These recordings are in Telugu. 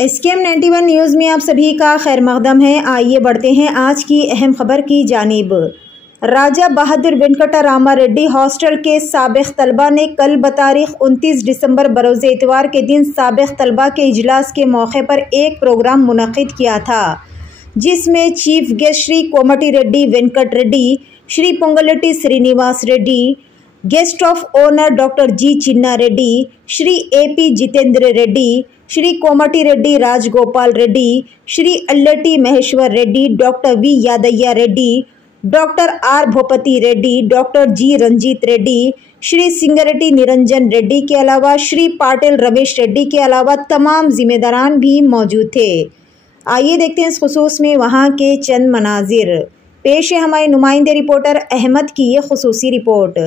SKM 91 न्यूज़ में आप सभी का खैर मकदम है। आइए बढ़ते हैं आज की अहम खबर की जानिब। राजा बहादुर वेंकटा रामा रेड्डी हॉस्टल के साबिक तलबा ने कल बतारीख 29 दिसंबर बरोज़ इतवार के दिन साबिक तलबा के इजलास के मौके पर एक प्रोग्राम मुनक़िद किया था, जिसमें chief guest Shri Komati Reddy Venkat Reddy, Shri Ponguleti Srinivas Reddy, guest of honour doctor G Chinna Reddy, Shri AP Jitender Reddy, Shri Komati Reddy Rajagopal Reddy, Shri Alleti Maheshwar Reddy, doctor V Yadaiah Reddy, doctor R Bhupathi Reddy, doctor G Ranjith Reddy, Shri Singireddy Niranjan Reddy के अलावा श्री पाटिल रमेश रेड्डी के अलावा तमाम जिम्मेदारान भी मौजूद थे। आइए देखते हैं इस खुसूस में वहाँ के चंद मनाजिर। पेश है हमारे नुमाइंदे रिपोर्टर अहमद की ये खुसूसी रिपोर्ट।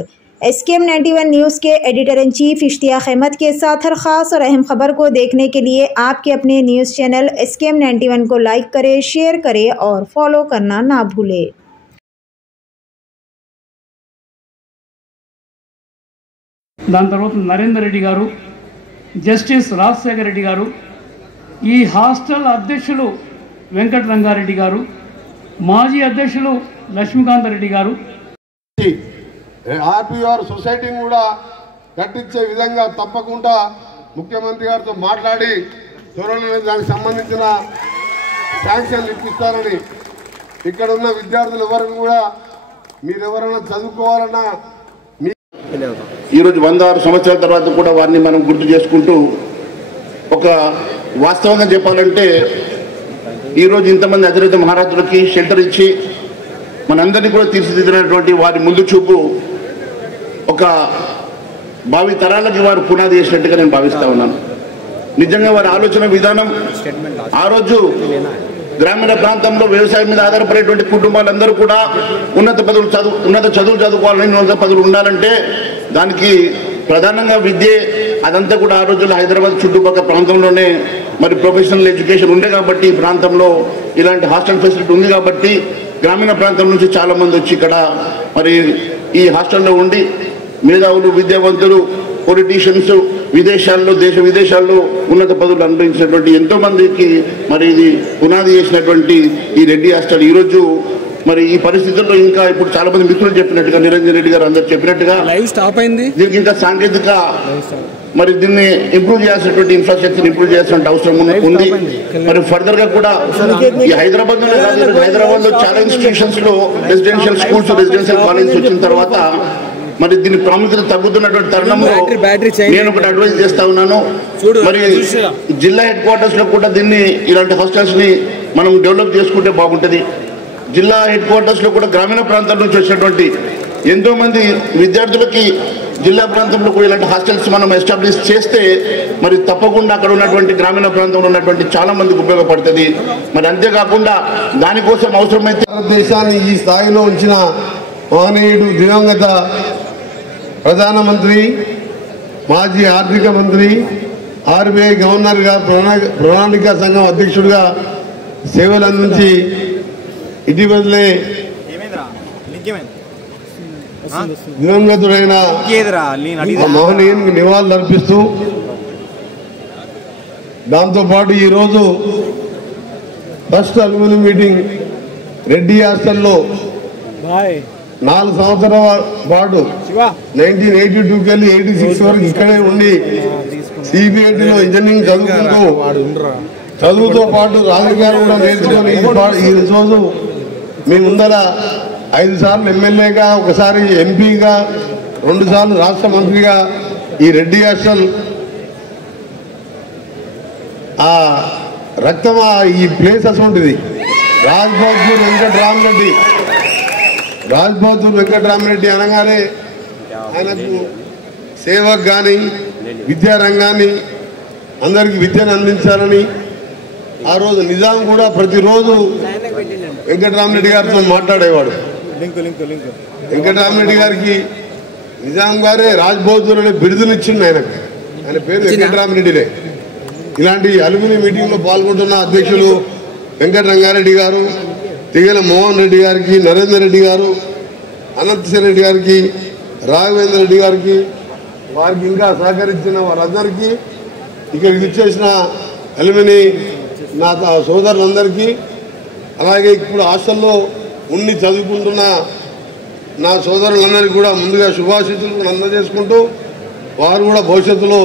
SKM 91 न्यूज़ के editor in chief Ishtiaq Ahmad के साथ हर ख़ास और अहम खबर को देखने के लिए आपके अपने न्यूज़ चैनल SKM 91 को लाइक करें, शेयर करें और फॉलो करना ना भूलें। దాని తర్వాత నరేందర్ రెడ్డి గారు, జస్టిస్ రాజశేఖర్ రెడ్డి గారు, ఈ హాస్టల్ అధ్యక్షులు వెంకట రంగారెడ్డి గారు, మాజీ అధ్యక్షులు లక్ష్మీకాంత రెడ్డి గారు, RPR సొసైటీని కూడా కట్టించే విధంగా తప్పకుండా ముఖ్యమంత్రి గారితో మాట్లాడి త్వరలో దానికి సంబంధించిన శాంక్షన్లు ఇప్పిస్తారని, ఇక్కడ ఉన్న విద్యార్థులు ఎవరిని కూడా మీరెవరైనా చదువుకోవాలన్నా ఈరోజు 106 సంవత్సరాల తర్వాత కూడా వారిని మనం గుర్తు చేసుకుంటూ, ఒక వాస్తవంగా చెప్పాలంటే ఈరోజు ఇంతమంది అధినేత మహారాజులకి షెల్టర్ ఇచ్చి మనందరినీ కూడా తీర్చిదిద్దినటువంటి వారి ముందు చూపు ఒక భావి తరాలకి వారు పునాది చేసినట్టుగా నేను భావిస్తా ఉన్నాను. నిజంగా వారి ఆలోచన విధానం ఆ రోజు గ్రామీణ ప్రాంతంలో వ్యవసాయం మీద ఆధారపడేటువంటి కుటుంబాలందరూ కూడా ఉన్నత చదువులు చదువుకోవాలని, ఉన్నత పదవులు ఉండాలంటే దానికి ప్రధానంగా విద్యే. అదంతా కూడా ఆ రోజుల్లో హైదరాబాద్ చుట్టుపక్కల ప్రాంతంలోనే మరి ప్రొఫెషనల్ ఎడ్యుకేషన్ ఉండే కాబట్టి ఈ ప్రాంతంలో ఇలాంటి హాస్టల్ ఫెసిలిటీ ఉంది కాబట్టి గ్రామీణ ప్రాంతం నుంచి చాలామంది వచ్చి ఇక్కడ మరి ఈ హాస్టల్లో ఉండి మేధావులు, విద్యావంతులు, పొలిటీషియన్స్ విదేశాల్లో, దేశ విదేశాల్లో ఉన్నత పదవులు అనుభవించినటువంటి ఎంతో మందికి మరి ఇది పునాది చేసినటువంటి ఈ రెడ్డి హాస్టల్ ఈరోజు మరి ఈ పరిస్థితుల్లో ఇంకా ఇప్పుడు చాలా మంది మిత్రులు చెప్పినట్టుగా, నిరంజన్ రెడ్డి గారు అందరు చెప్పినట్టుగా దీనికి ఇంకా సాంకేతిక మరి దీన్ని ఇంప్రూవ్ చేయాల్సినటువంటి ఇన్ఫ్రాస్ట్రక్చర్ ఇంప్రూవ్ చేయాల్సిన అవసరం ఉంది. మరి ఫర్దర్ గా కూడా ఈ హైదరాబాద్ లో చాలా ఇన్స్టిట్యూషన్స్ లో రెసిడెన్షియల్ స్కూల్స్, రెసిడెన్షియల్ కాలేజెస్ వచ్చిన తర్వాత మరి దీని ప్రాముఖ్యత తగ్గుతున్నటువంటి తరుణంలో నేను ఒకటి అడ్వైజ్ చేస్తా ఉన్నాను. మరి జిల్లా హెడ్ క్వార్టర్స్ లో కూడా దీన్ని ఇలాంటి హాస్టల్స్ ని మనం డెవలప్ చేసుకుంటే బాగుంటుంది. జిల్లా హెడ్ క్వార్టర్స్ లో కూడా గ్రామీణ ప్రాంతాల నుంచి వచ్చినటువంటి ఎంతో మంది విద్యార్థులకి జిల్లా ప్రాంతంలో కూడా ఇలాంటి హాస్టల్స్ మనం ఎస్టాబ్లిష్ చేస్తే మరి తప్పకుండా అక్కడ ఉన్నటువంటి గ్రామీణ ప్రాంతంలో ఉన్నటువంటి చాలా మందికి ఉపయోగపడుతుంది. మరి అంతేకాకుండా దానికోసం అవసరమైతే భారతదేశాన్ని ఈ స్థాయిలో ఉంచిన మహనీయుడు దివంగత ప్రధానమంత్రి, మాజీ ఆర్థిక మంత్రి, RBI గవర్నర్గా, ప్రణాళికా సంఘం అధ్యక్షుడిగా సేవలు అందించి ఇటీవలే దివంగతుడైన మహనీయునికి నివాళులు అర్పిస్తూ దాంతోపాటు ఈరోజు ఫస్ట్ అల్యూమిని మీటింగ్ రెడ్డి హాస్టల్లో 4 సంవత్సరాల పాటు 1982 వెళ్ళి 86 వరకు ఇక్కడే ఉండి CBITలో ఇంజనీరింగ్ చదువుతో పాటు రాజకీయాలు కూడా నేర్చుకొని ఈరోజు మీ ముందర 5 సార్లు ఎమ్మెల్యేగా, ఒకసారి ఎంపీగా, 2 సార్లు రాష్ట్ర మంత్రిగా ఈ రెడ్డి హాస్టల్ ఆ రక్తమా ఈ ప్లేస్ అటువంటిది. రాజ్బహదూర్ వెంకటరామరెడ్డి అనగానే ఆయనకు సేవకు కానీ విద్యారంగాన్ని అందరికీ విద్యను అందించాలని ఆ రోజు నిజాం కూడా ప్రతిరోజు వెంకటరామరెడ్డి గారితో మాట్లాడేవాడు. వెంకటరామరెడ్డి గారికి నిజాం గారే రాజ్బహదూర్ అనే బిరుదునిచ్చింది ఆయనకు. ఆయన పేరు వెంకటరామరెడ్డినే. ఇలాంటి అలుగుని మీటింగ్లో పాల్గొంటున్న అధ్యక్షులు వెంకట రంగారెడ్డి గారు, తిగల మోహన్ రెడ్డి గారికి, నరేందర్ రెడ్డి గారు, అనంతసేన్ రెడ్డి గారికి, రాఘవేంద్ర రెడ్డి గారికి, వారికి ఇంకా సహకరించిన వారందరికీ, ఇక్కడికి ఇచ్చేసిన అలుమిని నా సోదరులందరికీ, అలాగే ఇప్పుడు హాస్టల్లో ఉండి చదువుకుంటున్న నా సోదరులందరికీ కూడా ముందుగా శుభాశీస్సులు అందజేసుకుంటూ, వారు కూడా భవిష్యత్తులో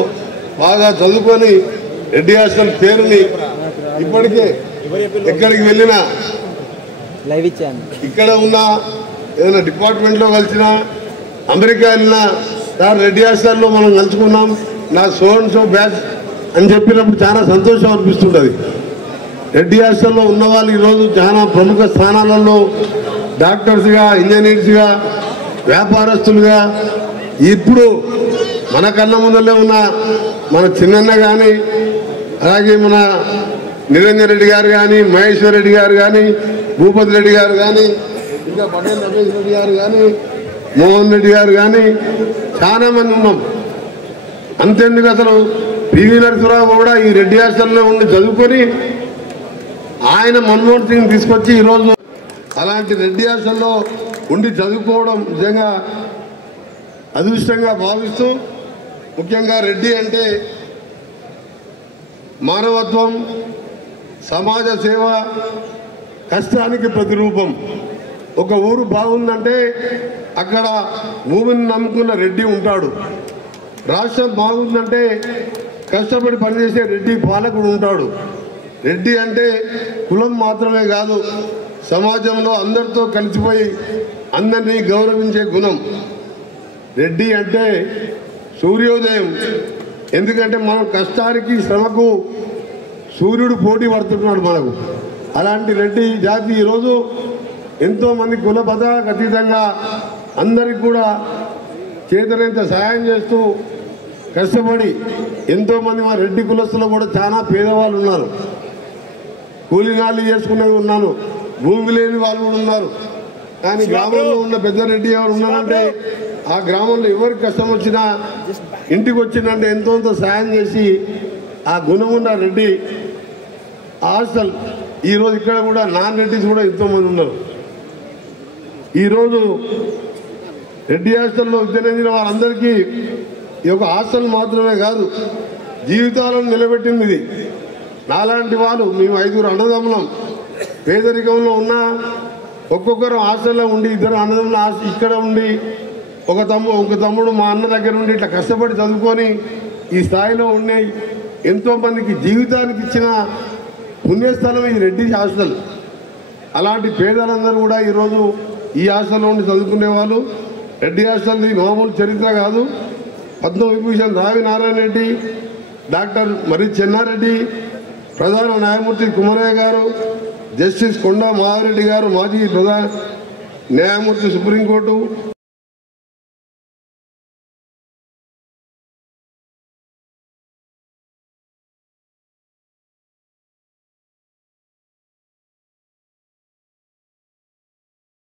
బాగా చదువుకొని రెడ్డి హాస్టల్ పేరుని ఇప్పటికే ఎక్కడికి వెళ్ళినా, ఇక్కడ ఉన్న ఏదైనా డిపార్ట్మెంట్లో కలిసినా, అమెరికా వెళ్ళినా, సార్ రెడ్డి హాస్టల్లో మనం కలుసుకున్నాం, నా సో బ్యాచ్ అని చెప్పినప్పుడు చాలా సంతోషం అనిపిస్తుంటుంది. రెడ్డి హాస్టల్లో ఉన్న వాళ్ళు ఈరోజు చాలా ప్రముఖ స్థానాలలో డాక్టర్స్గా, ఇంజనీర్స్గా, వ్యాపారస్తులుగా, ఇప్పుడు మన కళ్ళ ముందరనే ఉన్న మన చిన్నన్న కానీ, అలాగే మన నిరంజన్ రెడ్డి గారు కానీ, మహేశ్వర్ రెడ్డి గారు కానీ, భూపతి రెడ్డి గారు కానీ, ఇంకా పటేల్ రమేష్ రెడ్డి గారు కానీ, మోహన్ రెడ్డి గారు కానీ చాలా మంది ఉన్నాం. అంతేందుకు అసలు పివి నరసింహరావు కూడా ఈ రెడ్డి హాస్టల్లో ఉండి చదువుకొని ఆయన మన్మోహన్ సింగ్ తీసుకొచ్చి ఈరోజు అలాంటి రెడ్డి హాస్టల్లో ఉండి చదువుకోవడం నిజంగా అదృష్టంగా భావిస్తూ, ముఖ్యంగా రెడ్డి అంటే మానవత్వం, సమాజ సేవ, కష్టానికి ప్రతిరూపం. ఒక ఊరు బాగుందంటే అక్కడ భూమిని నమ్ముకున్న రెడ్డి ఉంటాడు. రాష్ట్రం బాగుందంటే కష్టపడి పనిచేసే రెడ్డి పాలకుడు ఉంటాడు. రెడ్డి అంటే కులం మాత్రమే కాదు, సమాజంలో అందరితో కలిసిపోయి అందరినీ గౌరవించే గుణం. రెడ్డి అంటే సూర్యోదయం. ఎందుకంటే మనం కష్టానికి, శ్రమకు సూర్యుడు పోటీ పడుతున్నాడు మనకు. అలాంటి రెడ్డి జాతి ఈరోజు ఎంతోమంది కుల పదాలకు అతీతంగా అందరికి కూడా చేతనంత సహాయం చేస్తూ కష్టపడి, ఎంతోమంది మా రెడ్డి కులస్తులు కూడా చాలా పేదవాళ్ళు ఉన్నారు, కూలీనాళ్ళు చేసుకునేవి ఉన్నారు, భూమి లేని వాళ్ళు కూడా ఉన్నారు. కానీ గ్రామంలో ఉన్న పెద్ద రెడ్డి ఎవరు ఉన్నారంటే ఆ గ్రామంలో ఎవరికి కష్టం వచ్చినా, ఇంటికి వచ్చిందంటే ఎంతో సాయం చేసి ఆ గుణం ఉన్న రెడ్డి హాస్టల్ ఈరోజు ఇక్కడ కూడా నాన్ రెడ్డిస్ కూడా ఎంతోమంది ఉన్నారు. ఈరోజు రెడ్డి హాస్టల్లో విద్యనందిన వారందరికీ ఈ యొక్క హాస్టల్ మాత్రమే కాదు, జీవితాలను నిలబెట్టింది ఇది. నాలాంటి వాళ్ళు, మేము 5 అన్నదమ్ములం, పేదరికంలో ఉన్న ఒక్కొక్కరు హాస్టల్లో ఉండి, 2 అన్నదమ్ములు ఇక్కడ ఉండి, ఒక తమ్ముడు మా అన్న దగ్గర ఉండి ఇట్లా కష్టపడి చదువుకొని ఈ స్థాయిలో ఉండి ఎంతోమందికి జీవితానికి ఇచ్చిన పుణ్యస్థలం ఈ రెడ్డి హాస్టల్. అలాంటి పేదలందరూ కూడా ఈరోజు ఈ హాస్టల్లో ఉండి చదువుకునే వాళ్ళు. రెడ్డి హాస్టల్ది మామూలు చరిత్ర కాదు. పద్మవిభూషణ్ రావి నారాయణ రెడ్డి, డాక్టర్ మరి చెన్నారెడ్డి, ప్రధాన న్యాయమూర్తి కుమరయ్య గారు, జస్టిస్ కొండా మాధవరెడ్డి గారు, మాజీ ప్రధాన న్యాయమూర్తి సుప్రీంకోర్టు,